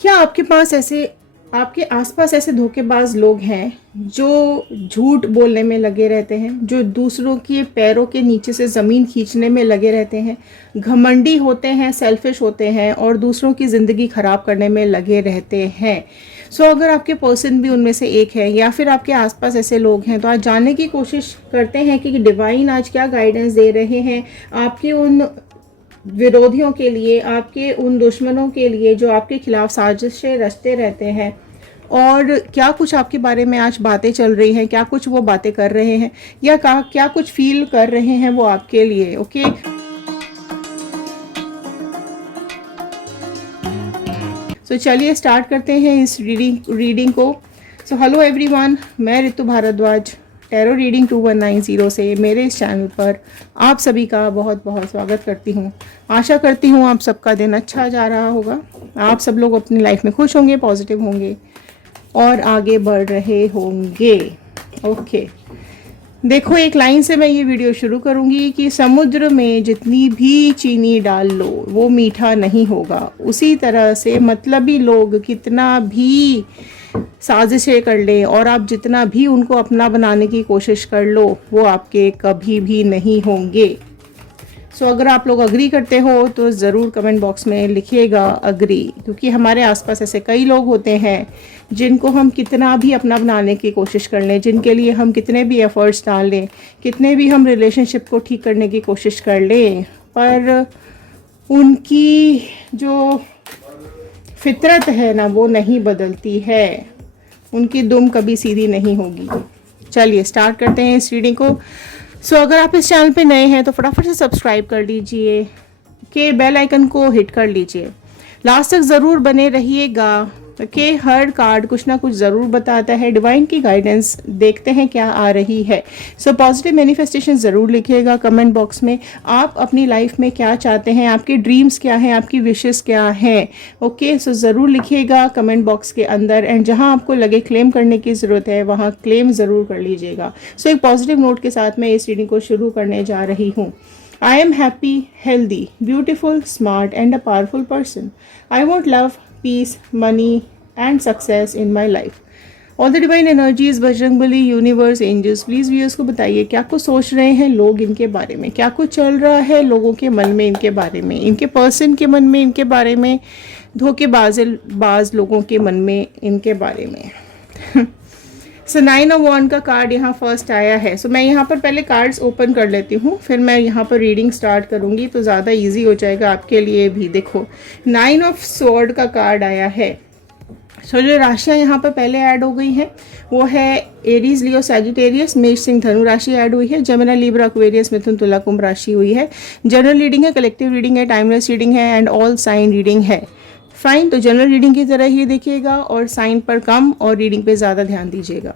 क्या आपके आसपास ऐसे धोखेबाज लोग हैं जो झूठ बोलने में लगे रहते हैं, जो दूसरों के पैरों के नीचे से ज़मीन खींचने में लगे रहते हैं, घमंडी होते हैं, सेल्फिश होते हैं और दूसरों की ज़िंदगी ख़राब करने में लगे रहते हैं। सो अगर आपके पर्सन भी उनमें से एक है या फिर आपके आसपास ऐसे लोग हैं, तो आज जानने की कोशिश करते हैं कि डिवाइन आज क्या गाइडेंस दे रहे हैं आपके उन विरोधियों के लिए, आपके उन दुश्मनों के लिए जो आपके खिलाफ साजिशें रचते रहते हैं। और क्या कुछ आपके बारे में आज बातें चल रही हैं, क्या कुछ वो बातें कर रहे हैं या क्या कुछ फील कर रहे हैं वो आपके लिए। ओके, सो चलिए स्टार्ट करते हैं इस रीडिंग को। सो हेलो एवरीवन, मैं ऋतु भारद्वाज टैरो रीडिंग 2190 से मेरे इस चैनल पर आप सभी का बहुत बहुत स्वागत करती हूँ। आशा करती हूँ आप सबका दिन अच्छा जा रहा होगा, आप सब लोग अपनी लाइफ में खुश होंगे, पॉजिटिव होंगे और आगे बढ़ रहे होंगे। ओके, देखो एक लाइन से मैं ये वीडियो शुरू करूँगी कि समुद्र में जितनी भी चीनी डाल लो वो मीठा नहीं होगा। उसी तरह से मतलबी लोग कितना भी साजिशें कर लें और आप जितना भी उनको अपना बनाने की कोशिश कर लो, वो आपके कभी भी नहीं होंगे। सो अगर आप लोग अग्री करते हो तो ज़रूर कमेंट बॉक्स में लिखिएगा अग्री, क्योंकि हमारे आसपास ऐसे कई लोग होते हैं जिनको हम कितना भी अपना बनाने की कोशिश कर लें, जिनके लिए हम कितने भी एफर्ट्स डाल लें, कितने भी हम रिलेशनशिप को ठीक करने की कोशिश कर लें, पर उनकी जो फितरत है ना वो नहीं बदलती है, उनकी दुम कभी सीधी नहीं होगी। चलिए स्टार्ट करते हैं इस रीडिंग को। सो अगर आप इस चैनल पे नए हैं तो फटाफट से सब्सक्राइब कर लीजिए, के बेल आइकन को हिट कर लीजिए, लास्ट तक ज़रूर बने रहिएगा कि हर कार्ड कुछ ना कुछ ज़रूर बताता है। डिवाइन की गाइडेंस देखते हैं क्या आ रही है। सो पॉजिटिव मैनिफेस्टेशन ज़रूर लिखिएगा कमेंट बॉक्स में, आप अपनी लाइफ में क्या चाहते हैं, आपके ड्रीम्स क्या हैं, आपकी विशेस क्या हैं। ओके, सो ज़रूर लिखिएगा कमेंट बॉक्स के अंदर, एंड जहां आपको लगे क्लेम करने की ज़रूरत है वहां क्लेम ज़रूर कर लीजिएगा। सो एक पॉजिटिव नोट के साथ मैं इस रीडिंग को शुरू करने जा रही हूँ। I am happy, healthy, beautiful, smart and a powerful person. I want love, peace, money and success in my life. All the divine energies, Bajrangbali, universe, angels, please viewers को बताइए क्या कुछ सोच रहे हैं लोग इनके बारे में, क्या कुछ चल रहा है लोगों के मन में इनके बारे में, इनके पर्सन के मन में इनके बारे में, धोखेबाज लोगों के मन में इनके बारे में। सो 9 ऑफ वॉन्ड का कार्ड यहाँ फर्स्ट आया है। सो मैं यहाँ पर पहले कार्ड्स ओपन कर लेती हूँ, फिर मैं यहाँ पर रीडिंग स्टार्ट करूँगी तो ज़्यादा इजी हो जाएगा आपके लिए भी। देखो 9 ऑफ स्वॉर्ड का कार्ड आया है। सो जो राशियाँ यहाँ पर पहले ऐड हो गई हैं वो है एरीज, लियो, सैजिटेरियस, मेष, सिंह, धनु राशि ऐड हुई है, जमिनी, लिब्रा, एक्वेरियस, मिथुन, तुला, कुंभ राशि हुई है। जनरल रीडिंग है, कलेक्टिव रीडिंग है, टाइमलेस रीडिंग है एंड ऑल साइन रीडिंग है। फाइन, तो जनरल रीडिंग की तरह ही देखिएगा और साइन पर कम और रीडिंग पे ज़्यादा ध्यान दीजिएगा।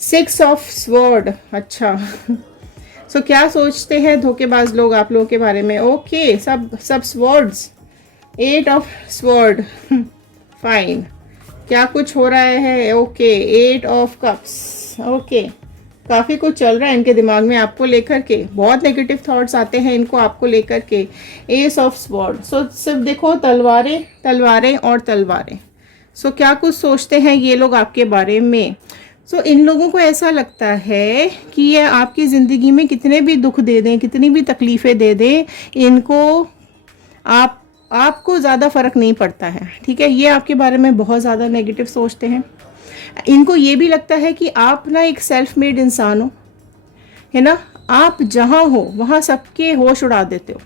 6 ऑफ स्वॉर्ड, अच्छा। सो क्या सोचते हैं धोखेबाज लोग आप लोगों के बारे में। ओके, सब स्वॉर्ड्स। 8 ऑफ स्वॉर्ड, फाइन, क्या कुछ हो रहा है। Okay, 8 of cups. ओके, काफ़ी कुछ चल रहा है इनके दिमाग में आपको लेकर के, बहुत नेगेटिव थॉट्स आते हैं इनको आपको लेकर के। एस ऑफ स्वॉर्ड, सो सिर्फ देखो तलवारें तलवारें और तलवारें। सो क्या कुछ सोचते हैं ये लोग आपके बारे में। सो इन लोगों को ऐसा लगता है कि ये आपकी ज़िंदगी में कितने भी दुख दे दें, कितनी भी तकलीफ़ें दे दें, इनको आपको ज़्यादा फ़र्क नहीं पड़ता है। ठीक है, ये आपके बारे में बहुत ज़्यादा नेगेटिव सोचते हैं। इनको ये भी लगता है कि आप ना एक सेल्फ मेड इंसान हो, है ना, आप जहाँ हो वहाँ सबके होश उड़ा देते हो,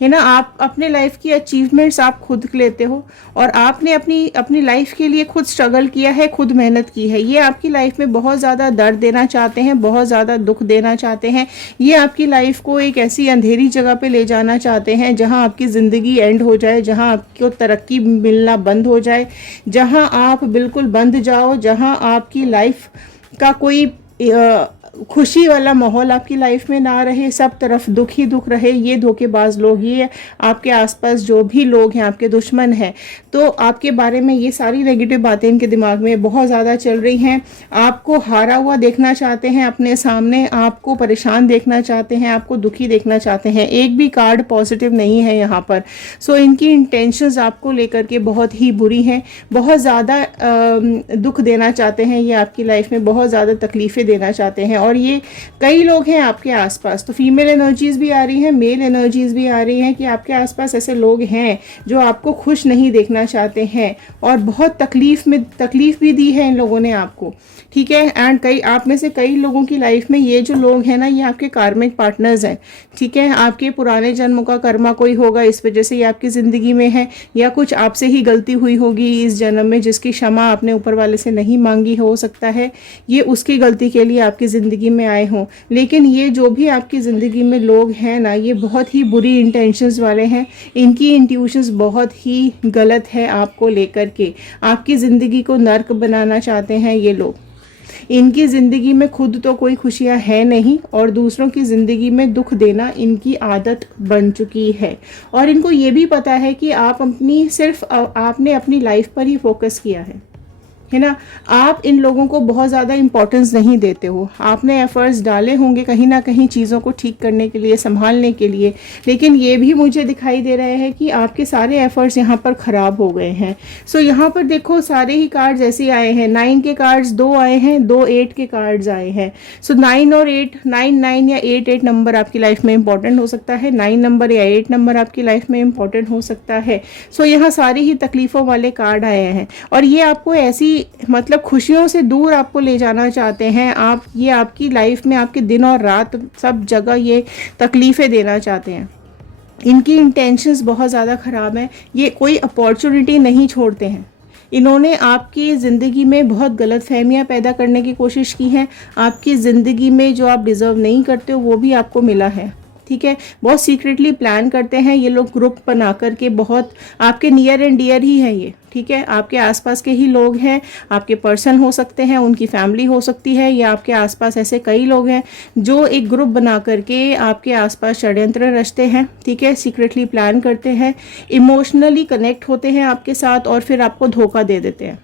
है ना, आप अपने लाइफ की अचीवमेंट्स आप खुद लेते हो और आपने अपनी लाइफ के लिए खुद स्ट्रगल किया है, खुद मेहनत की है। ये आपकी लाइफ में बहुत ज़्यादा दर्द देना चाहते हैं, बहुत ज़्यादा दुख देना चाहते हैं। ये आपकी लाइफ को एक ऐसी अंधेरी जगह पे ले जाना चाहते हैं जहां आपकी ज़िंदगी एंड हो जाए, जहां आपको तरक्की मिलना बंद हो जाए, जहां आप बिल्कुल बंद जाओ, जहां आपकी लाइफ का खुशी वाला माहौल आपकी लाइफ में ना रहे, सब तरफ दुख ही दुख रहे, ये धोखेबाज लोग, ये आपके आसपास जो भी लोग हैं आपके दुश्मन हैं, तो आपके बारे में ये सारी नेगेटिव बातें इनके दिमाग में बहुत ज़्यादा चल रही हैं। आपको हारा हुआ देखना चाहते हैं अपने सामने, आपको परेशान देखना चाहते हैं, आपको दुखी देखना चाहते हैं। एक भी कार्ड पॉजिटिव नहीं है यहाँ पर। सो इनकी इंटेंशंस आपको लेकर के बहुत ही बुरी हैं, बहुत ज़्यादा दुख देना चाहते हैं, ये आपकी लाइफ में बहुत ज़्यादा तकलीफ़ें देना चाहते हैं। और ये कई लोग हैं आपके आसपास, तो फीमेल एनर्जीज़ भी आ रही हैं, मेल एनर्जीज़ भी आ रही हैं कि आपके आसपास ऐसे लोग हैं जो आपको खुश नहीं देखना चाहते हैं और बहुत तकलीफ़ भी दी है इन लोगों ने आपको, ठीक है। एंड कई आप में से कई लोगों की लाइफ में ये जो लोग हैं ना, ये आपके कार्मिक पार्टनर्स हैं, ठीक है। आपके पुराने जन्मों का कर्मा कोई होगा, इस वजह से ये आपकी ज़िंदगी में है, या कुछ आपसे ही गलती हुई होगी इस जन्म में जिसकी क्षमा आपने ऊपर वाले से नहीं मांगी, हो सकता है ये उसकी गलती के लिए आपकी ज़िंदगी में आए हों। लेकिन ये जो भी आपकी ज़िंदगी में लोग हैं ना, ये बहुत ही बुरी इंटेंशंस वाले हैं, इनकी इंट्यूशंस बहुत ही गलत है आपको लेकर के, आपकी ज़िंदगी को नर्क बनाना चाहते हैं ये लोग। इनकी ज़िंदगी में खुद तो कोई खुशियां है नहीं और दूसरों की ज़िंदगी में दुख देना इनकी आदत बन चुकी है। और इनको ये भी पता है कि आपने अपनी लाइफ पर ही फोकस किया है ना। आप इन लोगों को बहुत ज़्यादा इम्पोर्टेंस नहीं देते हो, आपने एफर्ट्स डाले होंगे कहीं ना कहीं चीज़ों को ठीक करने के लिए, संभालने के लिए, लेकिन ये भी मुझे दिखाई दे रहा है कि आपके सारे एफर्ट्स यहाँ पर ख़राब हो गए हैं। सो यहाँ पर देखो सारे ही कार्ड्स ऐसे आए हैं, 9 के कार्ड्स 2 आए हैं, 2 8 के कार्ड्स आए हैं। सो 9 और 8, 9 या 8 नंबर आपकी लाइफ में इंपॉर्टेंट हो सकता है, 9 नंबर या 8 नंबर आपकी लाइफ में इंपॉर्टेंट हो सकता है। सो यहाँ सारी ही तकलीफ़ों वाले कार्ड आए हैं और ये आपको ऐसी मतलब खुशियों से दूर आपको ले जाना चाहते हैं। ये आपकी लाइफ में आपके दिन और रात सब जगह ये तकलीफ़ें देना चाहते हैं। इनकी इंटेंशंस बहुत ज़्यादा ख़राब हैं, ये कोई अपॉर्चुनिटी नहीं छोड़ते हैं। इन्होंने आपकी ज़िंदगी में बहुत गलतफहमियां पैदा करने की कोशिश की हैं। आपकी ज़िंदगी में जो आप डिज़र्व नहीं करते हो वो भी आपको मिला है, ठीक है। बहुत सीक्रेटली प्लान करते हैं ये लोग, ग्रुप बना करके, बहुत आपके नियर एंड डियर ही है ये, ठीक है। आपके आसपास के ही लोग हैं, आपके पर्सन हो सकते हैं, उनकी फैमिली हो सकती है, या आपके आसपास ऐसे कई लोग हैं जो एक ग्रुप बना करके आपके आसपास षड्यंत्र रचते हैं, ठीक है। सीक्रेटली प्लान करते हैं, इमोशनली कनेक्ट होते हैं आपके साथ और फिर आपको धोखा दे देते हैं,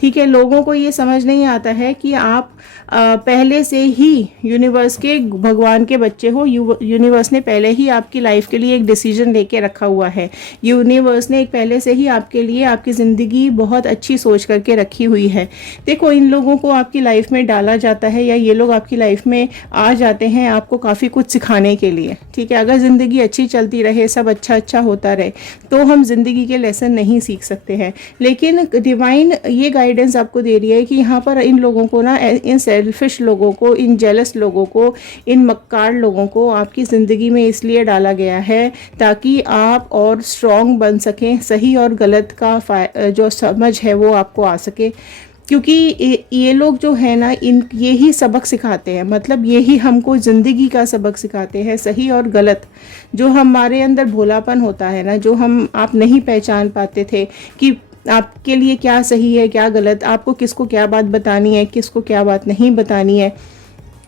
ठीक है। लोगों को ये समझ नहीं आता है कि आप पहले से ही यूनिवर्स के भगवान के बच्चे हो। यूनिवर्स ने पहले ही आपकी लाइफ के लिए एक डिसीजन लेके रखा हुआ है। यूनिवर्स ने एक पहले से ही आपके लिए आपकी ज़िंदगी बहुत अच्छी सोच करके रखी हुई है। देखो इन लोगों को आपकी लाइफ में डाला जाता है या ये लोग आपकी लाइफ में आ जाते हैं आपको काफ़ी कुछ सिखाने के लिए, ठीक है। अगर ज़िंदगी अच्छी चलती रहे, सब अच्छा होता रहे, तो हम ज़िंदगी के लेसन नहीं सीख सकते हैं। लेकिन डिवाइन ये गाइडेंस आपको दे रही है कि यहाँ पर इन लोगों को ना, इन सेल्फिश लोगों को, इन जेलस लोगों को, इन मक्कार लोगों को आपकी ज़िंदगी में इसलिए डाला गया है ताकि आप और स्ट्रॉन्ग बन सकें, सही और गलत का जो समझ है वो आपको आ सके। क्योंकि ये लोग जो है ना, यही सबक सिखाते हैं, मतलब यही हमको ज़िंदगी का सबक सिखाते हैं, सही और गलत। जो हमारे अंदर भोलापन होता है ना, जो आप नहीं पहचान पाते थे कि आपके लिए क्या सही है क्या गलत, आपको किसको क्या बात बतानी है, किसको क्या बात नहीं बतानी है,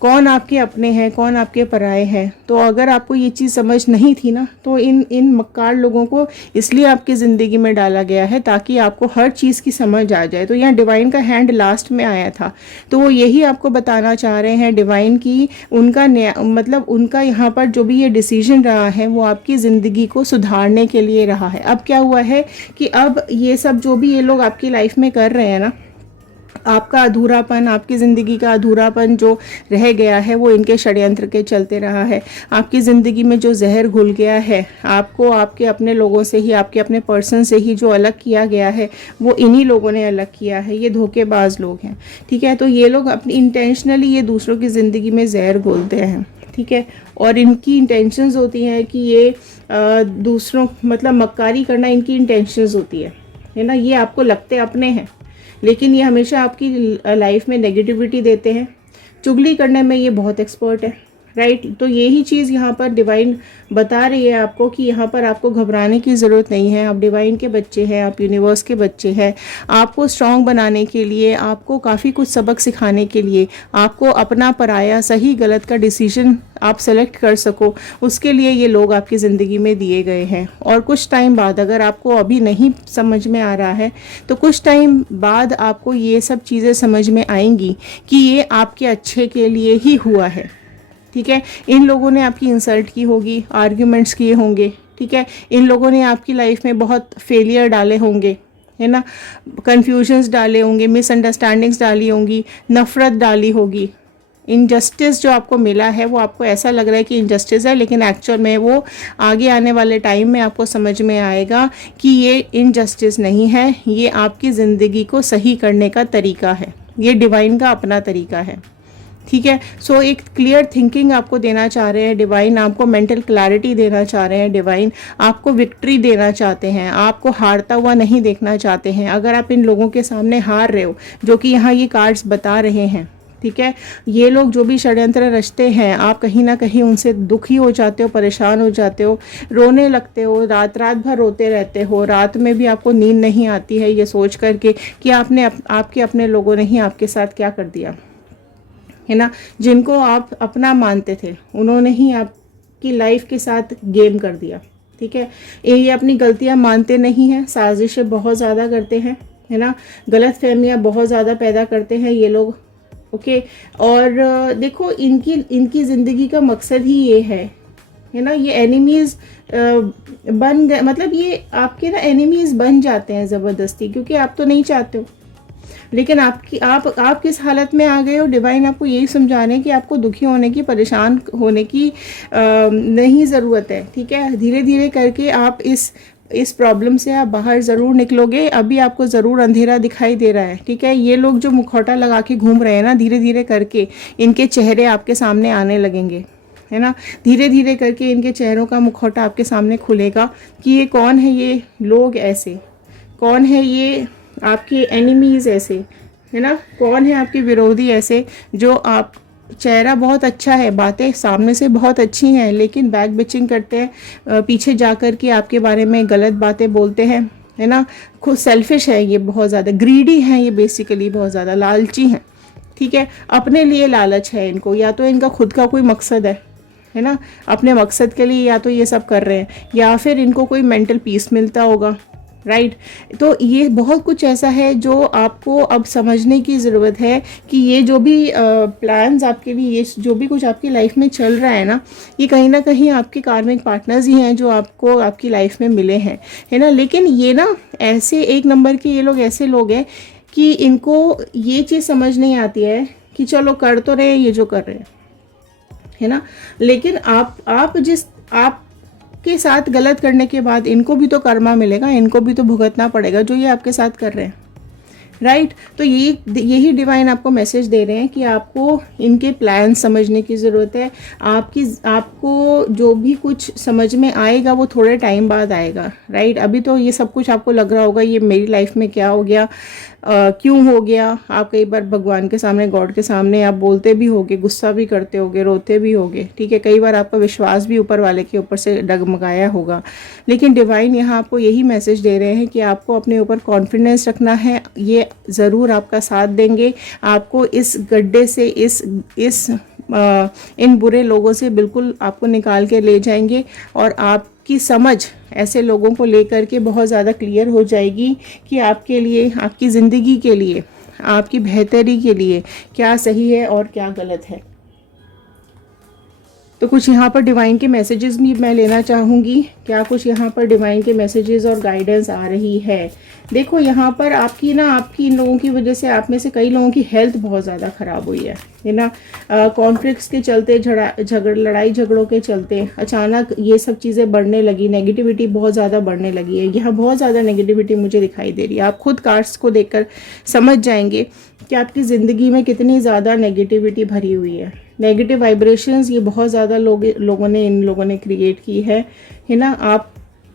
कौन आपके अपने हैं, कौन आपके पराए हैं। तो अगर आपको ये चीज़ समझ नहीं थी ना, तो इन मक्कार लोगों को इसलिए आपकी ज़िंदगी में डाला गया है ताकि आपको हर चीज़ की समझ आ जाए। तो यहाँ डिवाइन का हैंड लास्ट में आया था, तो वो यही आपको बताना चाह रहे हैं डिवाइन की उनका यहाँ पर जो भी ये डिसीजन रहा है वो आपकी ज़िंदगी को सुधारने के लिए रहा है। अब क्या हुआ है कि अब ये सब जो भी ये लोग आपकी लाइफ में कर रहे हैं ना, आपका अधूरापन, आपकी ज़िंदगी का अधूरापन जो रह गया है वो इनके षड्यंत्र के चलते रहा है। आपकी ज़िंदगी में जो जहर घुल गया है, आपको आपके अपने लोगों से ही, आपके अपने पर्सन से ही जो अलग किया गया है वो इन्हीं लोगों ने अलग किया है। ये धोखेबाज लोग हैं, ठीक है। तो ये लोग अपनी इंटेंशनली ये दूसरों की ज़िंदगी में जहर घोलते हैं, ठीक है। और इनकी इंटेंशंस होती हैं कि ये दूसरों मक्कारी करना इनकी इंटेंशंस होती है ना। ये आपको लगते अपने हैं लेकिन ये हमेशा आपकी लाइफ में नेगेटिविटी देते हैं। चुगली करने में ये बहुत एक्सपर्ट है, राइट। तो यही चीज़ यहाँ पर डिवाइन बता रही है आपको कि यहाँ पर आपको घबराने की ज़रूरत नहीं है। आप डिवाइन के बच्चे हैं, आप यूनिवर्स के बच्चे हैं। आपको स्ट्रांग बनाने के लिए, आपको काफ़ी कुछ सबक सिखाने के लिए, आपको अपना पराया सही गलत का डिसीजन आप सेलेक्ट कर सको, उसके लिए ये लोग आपकी ज़िंदगी में दिए गए हैं। और कुछ टाइम बाद, अगर आपको अभी नहीं समझ में आ रहा है, तो कुछ टाइम बाद आपको ये सब चीज़ें समझ में आएंगी कि ये आपके अच्छे के लिए ही हुआ है। ठीक है, इन लोगों ने आपकी इंसल्ट की होगी, आर्ग्यूमेंट्स किए होंगे, ठीक है, इन लोगों ने आपकी लाइफ में बहुत फेलियर डाले होंगे, है ना, कन्फ्यूजन्स डाले होंगे, मिसअंडरस्टैंडिंग्स डाली होंगी, नफ़रत डाली होगी। इनजस्टिस जो आपको मिला है वो आपको ऐसा लग रहा है कि इनजस्टिस है, लेकिन एक्चुअल में वो आगे आने वाले टाइम में आपको समझ में आएगा कि ये इनजस्टिस नहीं है, ये आपकी ज़िंदगी को सही करने का तरीका है, ये डिवाइन का अपना तरीका है। ठीक है, सो एक क्लियर थिंकिंग आपको देना चाह रहे हैं डिवाइन, आपको मेंटल क्लैरिटी देना चाह रहे हैं डिवाइन, आपको विक्ट्री देना चाहते हैं, आपको हारता हुआ नहीं देखना चाहते हैं। अगर आप इन लोगों के सामने हार रहे हो, जो कि यहाँ ये कार्ड्स बता रहे हैं, ठीक है, ये लोग जो भी षड्यंत्र रचते हैं, आप कहीं ना कहीं उनसे दुखी हो जाते हो, परेशान हो जाते हो, रोने लगते हो, रात रात भर रोते रहते हो, रात में भी आपको नींद नहीं आती है ये सोच करके कि आपके अपने लोगों ने ही आपके साथ क्या कर दिया, है ना। जिनको आप अपना मानते थे, उन्होंने ही आपकी लाइफ के साथ गेम कर दिया। ठीक है, ये अपनी गलतियां मानते नहीं हैं, साजिशें बहुत ज़्यादा करते हैं, है ना, गलत फहमियाँ बहुत ज़्यादा पैदा करते हैं ये लोग। ओके, और देखो इनकी ज़िंदगी का मकसद ही ये है ना, ये एनिमीज़ बन गए, मतलब ये आपके ना एनिमीज़ बन जाते हैं ज़बरदस्ती, क्योंकि आप तो नहीं चाहते हो, लेकिन आप किस हालत में आ गए हो, डिवाइन आपको यही समझाने कि आपको दुखी होने की, परेशान होने की नहीं ज़रूरत है। ठीक है, धीरे धीरे करके आप इस प्रॉब्लम से आप बाहर ज़रूर निकलोगे। अभी आपको ज़रूर अंधेरा दिखाई दे रहा है। ठीक है, ये लोग जो मुखौटा लगा के घूम रहे हैं ना, धीरे धीरे करके इनके चेहरे आपके सामने आने लगेंगे, है ना, धीरे धीरे करके इनके चेहरों का मुखौटा आपके सामने खुलेगा कि ये कौन है, ये लोग ऐसे कौन है, ये आपके एनिमीज़ ऐसे, है ना, कौन है आपके विरोधी ऐसे, जो आप चेहरा बहुत अच्छा है, बातें सामने से बहुत अच्छी हैं, लेकिन बैक बिचिंग करते हैं, पीछे जा कर के आपके बारे में गलत बातें बोलते हैं, है ना, खुद सेल्फिश है ये, बहुत ज़्यादा ग्रीडी हैं ये, बेसिकली बहुत ज़्यादा लालची हैं। ठीक है, अपने लिए लालच है इनको, या तो इनका खुद का कोई मकसद है ना, अपने मकसद के लिए या तो ये सब कर रहे हैं, या फिर इनको कोई मेंटल पीस मिलता होगा, राइट। तो ये बहुत कुछ ऐसा है जो आपको अब समझने की ज़रूरत है कि ये जो भी प्लान्स आपके लिए, ये जो भी कुछ आपकी लाइफ में चल रहा है ना, ये कहीं ना कहीं आपके कार्मिक पार्टनर्स ही हैं जो आपको आपकी लाइफ में मिले हैं, है ना। लेकिन ये ना ऐसे एक नंबर के ये लोग ऐसे लोग हैं कि इनको ये चीज़ समझ नहीं आती है कि चलो कर तो रहे हैं ये जो कर रहे हैं, है ना, लेकिन आप के साथ गलत करने के बाद इनको भी तो कर्मा मिलेगा, इनको भी तो भुगतना पड़ेगा जो ये आपके साथ कर रहे हैं, राइट। तो यही डिवाइन आपको मैसेज दे रहे हैं कि आपको इनके प्लान समझने की ज़रूरत है। आपको जो भी कुछ समझ में आएगा वो थोड़े टाइम बाद आएगा, राइट। अभी तो ये सब कुछ आपको लग रहा होगा ये मेरी लाइफ में क्या हो गया, क्यों हो गया। आप कई बार भगवान के सामने, गॉड के सामने आप बोलते भी होगे, गुस्सा भी करते होगे, रोते भी होगे, ठीक है, कई बार आपका विश्वास भी ऊपर वाले के ऊपर से डगमगाया होगा। लेकिन डिवाइन यहाँ आपको यही मैसेज दे रहे हैं कि आपको अपने ऊपर कॉन्फिडेंस रखना है, ये ज़रूर आपका साथ देंगे, आपको इस गड्ढे से, इन बुरे लोगों से बिल्कुल आपको निकाल के ले जाएंगे, और आपकी समझ ऐसे लोगों को लेकर के बहुत ज़्यादा क्लियर हो जाएगी कि आपके लिए, आपकी ज़िंदगी के लिए, आपकी बेहतरी के लिए क्या सही है और क्या गलत है। तो कुछ यहाँ पर डिवाइन के मैसेजेस भी मैं लेना चाहूँगी, क्या कुछ यहाँ पर डिवाइन के मैसेजेस और गाइडेंस आ रही है। देखो यहाँ पर आपकी इन लोगों की वजह से, आप में से कई लोगों की हेल्थ बहुत ज़्यादा ख़राब हुई है ना, कॉन्फ्लिक्ट्स के चलते, लड़ाई झगड़ों के चलते अचानक ये सब चीज़ें बढ़ने लगी, नेगेटिविटी बहुत ज़्यादा बढ़ने लगी है। यहाँ बहुत ज़्यादा नेगेटिविटी मुझे दिखाई दे रही है। आप खुद कार्ड्स को देखकर समझ जाएंगे कि आपकी ज़िंदगी में कितनी ज़्यादा नेगेटिविटी भरी हुई है। नेगेटिव वाइब्रेशंस ये बहुत ज़्यादा इन लोगों ने क्रिएट की है ना। आप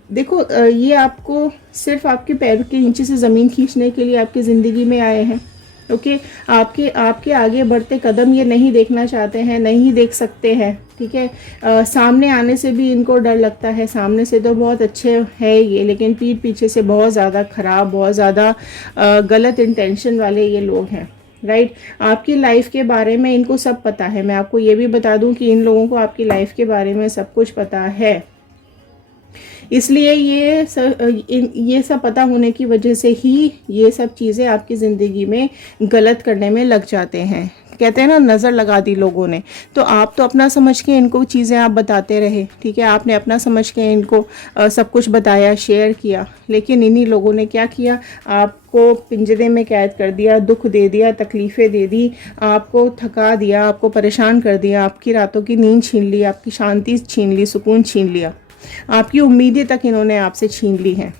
देखो, ये आपको सिर्फ आपके पैर के नीचे से ज़मीन खींचने के लिए आपकी ज़िंदगी में आए हैं, ओके, आपके आपके आगे बढ़ते कदम ये नहीं देखना चाहते हैं, नहीं देख सकते हैं, ठीक है। सामने आने से भी इनको डर लगता है, सामने से तो बहुत अच्छे है ये, लेकिन पीठ पीछे से बहुत ज़्यादा ख़राब, बहुत ज़्यादा गलत इंटेंशन वाले ये लोग हैं, राइट। आपकी लाइफ के बारे में इनको सब पता है। मैं आपको ये भी बता दूं कि इन लोगों को आपकी लाइफ के बारे में सब कुछ पता है, इसलिए ये सब पता होने की वजह से ही ये सब चीज़ें आपकी ज़िंदगी में गलत करने में लग जाते हैं। कहते हैं ना, नज़र लगा दी लोगों ने, तो आप तो अपना समझ के इनको चीज़ें आप बताते रहे, ठीक है, आपने अपना समझ के इनको सब कुछ बताया, शेयर किया, लेकिन इन्हीं लोगों ने क्या किया, आपको पिंजरे में कैद कर दिया, दुख दे दिया, तकलीफ़ें दे दी, आपको थका दिया, आपको परेशान कर दिया, आपकी रातों की नींद छीन ली, आपकी शांति छीन ली, सुकून छीन लिया, आपकी उम्मीदें तक इन्होंने आपसे छीन ली हैं,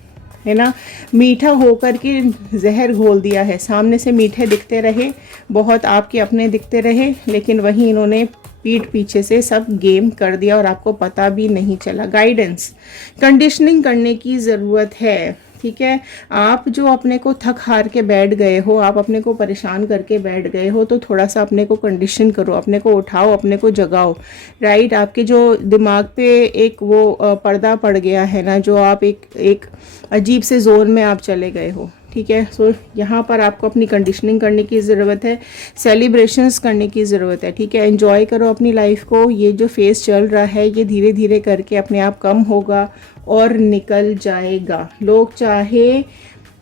है ना। मीठा होकर के जहर घोल दिया है। सामने से मीठे दिखते रहे, बहुत आपके अपने दिखते रहे, लेकिन वहीं इन्होंने पीठ पीछे से सब गेम कर दिया और आपको पता भी नहीं चला। गाइडेंस, कंडीशनिंग करने की ज़रूरत है, ठीक है। आप जो अपने को थक हार के बैठ गए हो, आप अपने को परेशान करके बैठ गए हो, तो थोड़ा सा अपने को कंडीशन करो, अपने को उठाओ, अपने को जगाओ, राइट। आपके जो दिमाग पे एक वो पर्दा पड़ गया है ना, जो आप एक अजीब से जोन में आप चले गए हो, ठीक है। सो यहाँ पर आपको अपनी कंडीशनिंग करने की ज़रूरत है, सेलिब्रेशंस करने की ज़रूरत है, ठीक है। एंजॉय करो अपनी लाइफ को। ये जो फेज़ चल रहा है ये धीरे धीरे करके अपने आप कम होगा और निकल जाएगा। लोग चाहे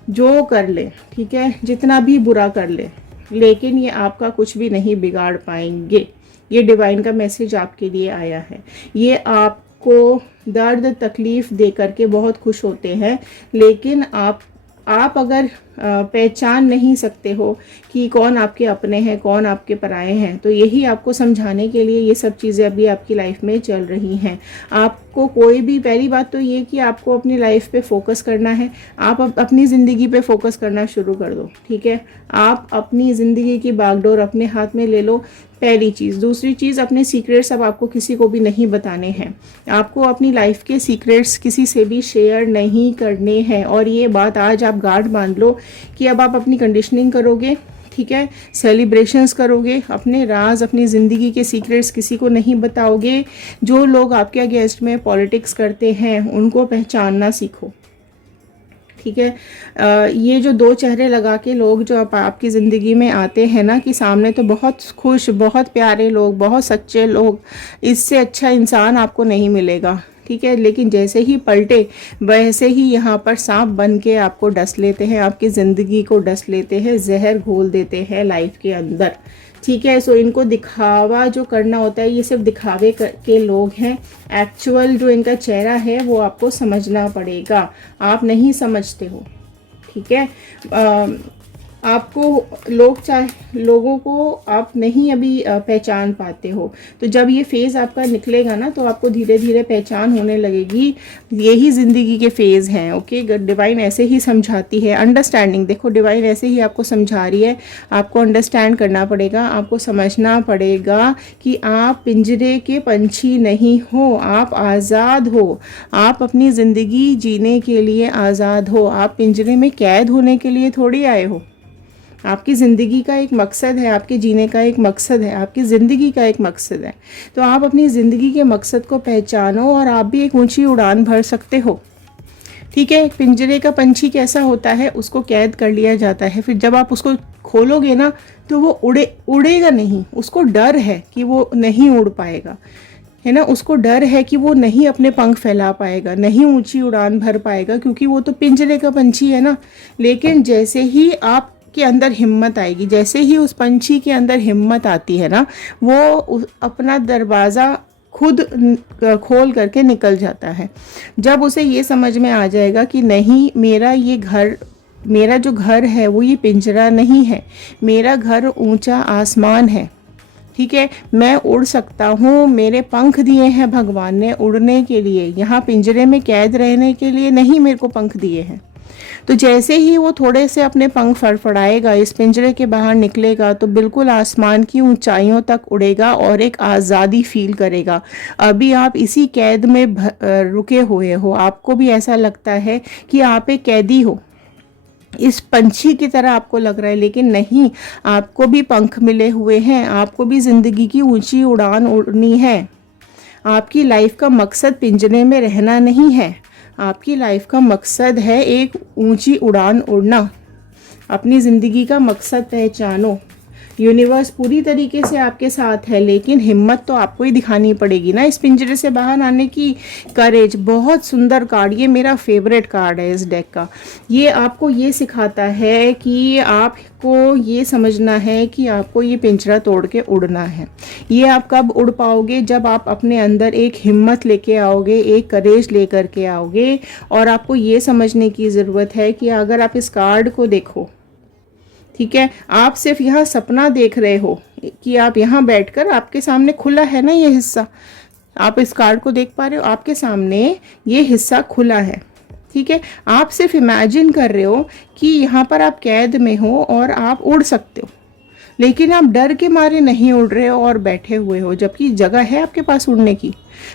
जो कर ले, ठीक है, जितना भी बुरा कर ले, लेकिन ये आपका कुछ भी नहीं बिगाड़ पाएंगे। ये डिवाइन का मैसेज आपके लिए आया है। ये आपको दर्द तकलीफ़ दे करके बहुत खुश होते हैं, लेकिन आप अगर पहचान नहीं सकते हो कि कौन आपके अपने हैं, कौन आपके पराए हैं, तो यही आपको समझाने के लिए ये सब चीज़ें अभी आपकी लाइफ में चल रही हैं। आपको कोई भी, पहली बात तो ये कि आपको अपनी लाइफ पे फोकस करना है। आप अपनी ज़िंदगी पे फोकस करना शुरू कर दो, ठीक है। आप अपनी ज़िंदगी की बागडोर अपने हाथ में ले लो, पहली चीज़। दूसरी चीज़, अपने सीक्रेट्स अब आपको किसी को भी नहीं बताने हैं। आपको अपनी लाइफ के सीक्रेट्स किसी से भी शेयर नहीं करने हैं, और ये बात आज आप गार्ड बांध लो कि अब आप अपनी कंडीशनिंग करोगे, ठीक है, सेलिब्रेशंस करोगे, अपने राज, अपनी ज़िंदगी के सीक्रेट्स किसी को नहीं बताओगे। जो लोग आपके अगेंस्ट में पॉलिटिक्स करते हैं उनको पहचानना सीखो, ठीक है। ये जो दो चेहरे लगा के लोग जो आपकी ज़िंदगी में आते हैं ना, कि सामने तो बहुत खुश, बहुत प्यारे लोग, बहुत सच्चे लोग, इससे अच्छा इंसान आपको नहीं मिलेगा, ठीक है, लेकिन जैसे ही पलटे वैसे ही यहाँ पर सांप बन के आपको डस लेते हैं, आपकी ज़िंदगी को डस लेते हैं, जहर घोल देते हैं लाइफ के अंदर, ठीक है। सो इनको दिखावा जो करना होता है, ये सिर्फ दिखावे के लोग हैं। एक्चुअल जो इनका चेहरा है वो आपको समझना पड़ेगा, आप नहीं समझते हो, ठीक है। आपको लोगों को आप नहीं अभी पहचान पाते हो, तो जब ये फेज़ आपका निकलेगा ना, तो आपको धीरे धीरे पहचान होने लगेगी। यही ज़िंदगी के फेज़ हैं, ओके। डिवाइन ऐसे ही समझाती है। अंडरस्टैंडिंग, देखो डिवाइन ऐसे ही आपको समझा रही है, आपको अंडरस्टैंड करना पड़ेगा, आपको समझना पड़ेगा कि आप पिंजरे के पंछी नहीं हो, आप आज़ाद हो, आप अपनी ज़िंदगी जीने के लिए आज़ाद हो, आप पिंजरे में कैद होने के लिए थोड़ी आए हो। आपकी ज़िंदगी का एक मकसद है, आपके जीने का एक मकसद है, आपकी ज़िंदगी का एक मकसद है। तो आप अपनी ज़िंदगी के मकसद को पहचानो और आप भी एक ऊंची उड़ान भर सकते हो, ठीक है। पिंजरे का पंछी कैसा होता है, उसको कैद कर लिया जाता है, फिर जब आप उसको खोलोगे ना तो वो उड़ेगा नहीं, उसको डर है कि वो नहीं उड़ पाएगा, है ना, उसको डर है कि वो नहीं अपने पंख फैला पाएगा, नहीं ऊंची उड़ान भर पाएगा, क्योंकि वो तो पिंजरे का पंछी है ना। लेकिन जैसे ही आप के अंदर हिम्मत आएगी, जैसे ही उस पंछी के अंदर हिम्मत आती है ना, वो अपना दरवाज़ा खुद खोल करके निकल जाता है। जब उसे ये समझ में आ जाएगा कि नहीं, मेरा जो घर है वो ये पिंजरा नहीं है, मेरा घर ऊंचा आसमान है, ठीक है, मैं उड़ सकता हूँ, मेरे पंख दिए हैं भगवान ने उड़ने के लिए, यहाँ पिंजरे में कैद रहने के लिए नहीं मेरे को पंख दिए हैं। तो जैसे ही वो थोड़े से अपने पंख फड़फड़ाएगा, इस पिंजरे के बाहर निकलेगा, तो बिल्कुल आसमान की ऊंचाइयों तक उड़ेगा और एक आज़ादी फील करेगा। अभी आप इसी कैद में रुके हुए हो, आपको भी ऐसा लगता है कि आप एक कैदी हो, इस पंछी की तरह आपको लग रहा है, लेकिन नहीं, आपको भी पंख मिले हुए हैं, आपको भी ज़िंदगी की ऊंची उड़ान उड़नी है। आपकी लाइफ का मकसद पिंजरे में रहना नहीं है, आपकी लाइफ का मकसद है एक ऊंची उड़ान उड़ना। अपनी ज़िंदगी का मकसद पहचानो। यूनिवर्स पूरी तरीके से आपके साथ है, लेकिन हिम्मत तो आपको ही दिखानी पड़ेगी ना इस पिंजरे से बाहर आने की। करेज, बहुत सुंदर कार्ड, ये मेरा फेवरेट कार्ड है इस डेक का। ये आपको ये सिखाता है कि आपको ये समझना है कि आपको ये पिंजरा तोड़ के उड़ना है। ये आप कब उड़ पाओगे? जब आप अपने अंदर एक हिम्मत लेके आओगे, एक करेज लेकर के आओगे। और आपको ये समझने की ज़रूरत है कि अगर आप इस कार्ड को देखो, ठीक है, आप सिर्फ यहाँ सपना देख रहे हो कि आप यहाँ बैठकर, आपके सामने खुला है ना ये हिस्सा, आप इस कार्ड को देख पा रहे हो, आपके सामने ये हिस्सा खुला है, ठीक है। आप सिर्फ इमेजिन कर रहे हो कि यहाँ पर आप कैद में हो और आप उड़ सकते हो, लेकिन आप डर के मारे नहीं उड़ रहे हो और बैठे हुए हो, जबकि जगह है आपके पास उड़ने की।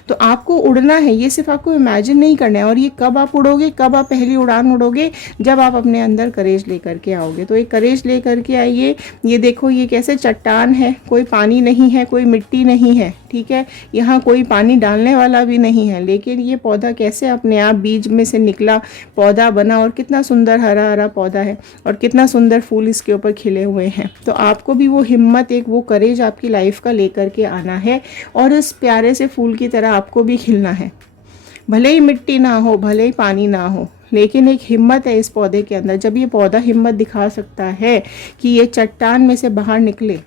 तो आपको उड़ना है, ये सिर्फ आपको इमेजिन नहीं करना है। और ये कब आप उड़ोगे, कब आप पहली उड़ान उड़ोगे? जब आप अपने अंदर करेज लेकर के आओगे। तो एक करेज लेकर के आइए। ये देखो, ये कैसे चट्टान है, कोई पानी नहीं है, कोई मिट्टी नहीं है, ठीक है, यहाँ कोई पानी डालने वाला भी नहीं है, लेकिन ये पौधा कैसे अपने आप बीज में से निकला, पौधा बना, और कितना सुंदर हरा हरा पौधा है और कितना सुंदर फूल इसके ऊपर खिले हुए हैं। तो आपको भी वो हिम्मत, एक वो करेज आपकी लाइफ का लेकर के आना है और इस प्यारे से फूल की तरह आपको भी खिलना है। भले ही मिट्टी ना हो, भले ही पानी ना हो, लेकिन एक हिम्मत है इस पौधे के अंदर। जब ये पौधा हिम्मत दिखा सकता है कि ये चट्टान में से बाहर निकले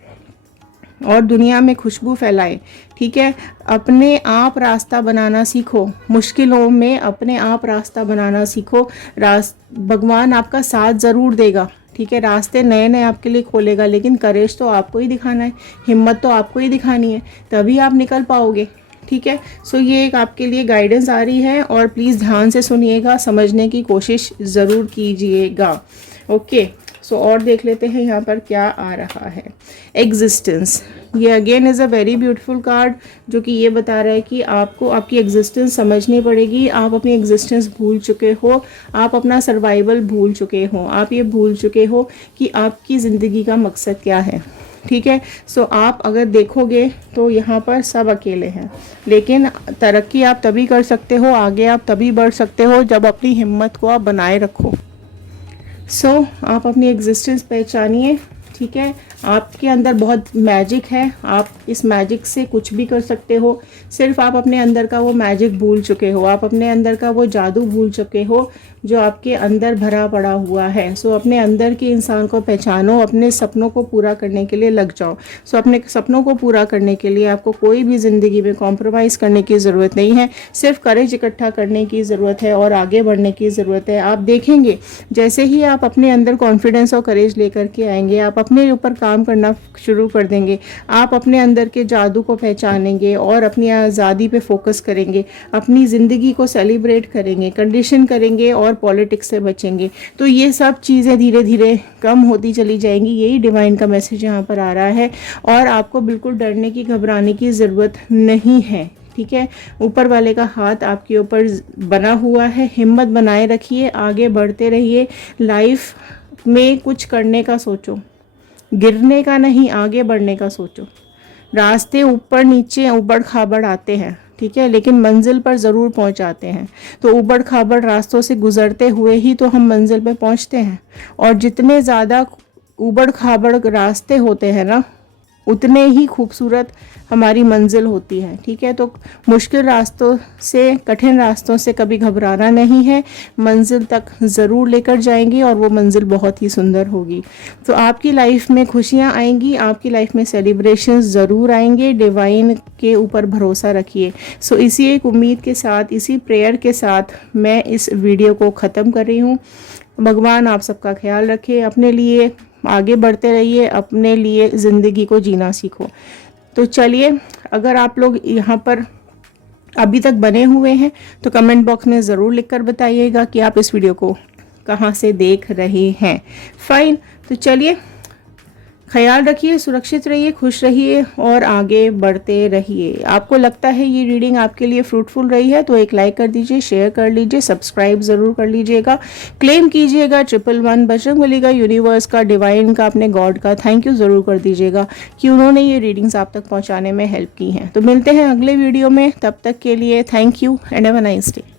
और दुनिया में खुशबू फैलाए, ठीक है, अपने आप रास्ता बनाना सीखो, मुश्किलों में अपने आप रास्ता बनाना सीखो। भगवान आपका साथ ज़रूर देगा, ठीक है, रास्ते नए नए आपके लिए खोलेगा, लेकिन करेज तो आपको ही दिखाना है, हिम्मत तो आपको ही दिखानी है, तभी आप निकल पाओगे, ठीक है। सो ये एक आपके लिए गाइडेंस आ रही है और प्लीज़ ध्यान से सुनिएगा, समझने की कोशिश ज़रूर कीजिएगा। ओके, सो और देख लेते हैं यहाँ पर क्या आ रहा है। एग्जिस्टेंस, ये again is a very beautiful card, जो कि ये बता रहा है कि आपको आपकी एग्जिस्टेंस समझनी पड़ेगी। आप अपनी एग्जिस्टेंस भूल चुके हो, आप अपना सर्वाइवल भूल चुके हो, आप ये भूल चुके हो कि आपकी ज़िंदगी का मकसद क्या है, ठीक है। सो आप अगर देखोगे तो यहाँ पर सब अकेले हैं, लेकिन तरक्की आप तभी कर सकते हो, आगे आप तभी बढ़ सकते हो जब अपनी हिम्मत को आप बनाए रखो। सो आप अपनी एग्जिस्टेंस पहचानिए, ठीक है। आपके अंदर बहुत मैजिक है, आप इस मैजिक से कुछ भी कर सकते हो। सिर्फ आप अपने अंदर का वो मैजिक भूल चुके हो, आप अपने अंदर का वो जादू भूल चुके हो जो आपके अंदर भरा पड़ा हुआ है। सो अपने अंदर के इंसान को पहचानो, अपने सपनों को पूरा करने के लिए लग जाओ। सो अपने सपनों को पूरा करने के लिए आपको कोई भी ज़िंदगी में कॉम्प्रोमाइज़ करने की ज़रूरत नहीं है, सिर्फ करेज इकट्ठा करने की ज़रूरत है और आगे बढ़ने की ज़रूरत है। आप देखेंगे जैसे ही आप अपने अंदर कॉन्फिडेंस और करेज लेकर के आएंगे, आप अपने ऊपर काम करना शुरू कर देंगे, आप अपने अंदर के जादू को पहचानेंगे और अपनी आज़ादी पे फोकस करेंगे, अपनी ज़िंदगी को सेलिब्रेट करेंगे, कंडीशन करेंगे और पॉलिटिक्स से बचेंगे। तो ये सब चीज़ें धीरे धीरे कम होती चली जाएंगी। यही डिवाइन का मैसेज यहाँ पर आ रहा है और आपको बिल्कुल डरने की, घबराने की ज़रूरत नहीं है, ठीक है। ऊपर वाले का हाथ आपके ऊपर बना हुआ है। हिम्मत बनाए रखिए, आगे बढ़ते रहिए। लाइफ में कुछ करने का सोचो, गिरने का नहीं, आगे बढ़ने का सोचो। रास्ते ऊपर नीचे उबड़ खाबड़ आते हैं, ठीक है, लेकिन मंजिल पर ज़रूर पहुंचाते हैं। तो उबड़ खाबड़ रास्तों से गुजरते हुए ही तो हम मंजिल पे पहुंचते हैं। और जितने ज़्यादा उबड़ खाबड़ रास्ते होते हैं ना, उतने ही खूबसूरत हमारी मंजिल होती है, ठीक है। तो मुश्किल रास्तों से, कठिन रास्तों से कभी घबराना नहीं है, मंजिल तक ज़रूर लेकर जाएंगी और वो मंजिल बहुत ही सुंदर होगी। तो आपकी लाइफ में खुशियाँ आएंगी, आपकी लाइफ में सेलिब्रेशंस ज़रूर आएंगे। डिवाइन के ऊपर भरोसा रखिए। सो इसी एक उम्मीद के साथ, इसी प्रेयर के साथ मैं इस वीडियो को ख़त्म कर रही हूँ। भगवान आप सबका ख्याल रखे, अपने लिए आगे बढ़ते रहिए, अपने लिए ज़िंदगी को जीना सीखो। तो चलिए, अगर आप लोग यहाँ पर अभी तक बने हुए हैं तो कमेंट बॉक्स में ज़रूर लिखकर बताइएगा कि आप इस वीडियो को कहाँ से देख रहे हैं। फाइन, तो चलिए ख्याल रखिए, सुरक्षित रहिए, खुश रहिए और आगे बढ़ते रहिए। आपको लगता है ये रीडिंग आपके लिए फ्रूटफुल रही है तो एक लाइक कर दीजिए, शेयर कर लीजिए, सब्सक्राइब ज़रूर कर लीजिएगा, क्लेम कीजिएगा 111 बजरंगबली का, यूनिवर्स का, डिवाइन का, अपने गॉड का थैंक यू ज़रूर कर दीजिएगा कि उन्होंने ये रीडिंग्स आप तक पहुँचाने में हेल्प की हैं। तो मिलते हैं अगले वीडियो में, तब तक के लिए thank you and have a nice day.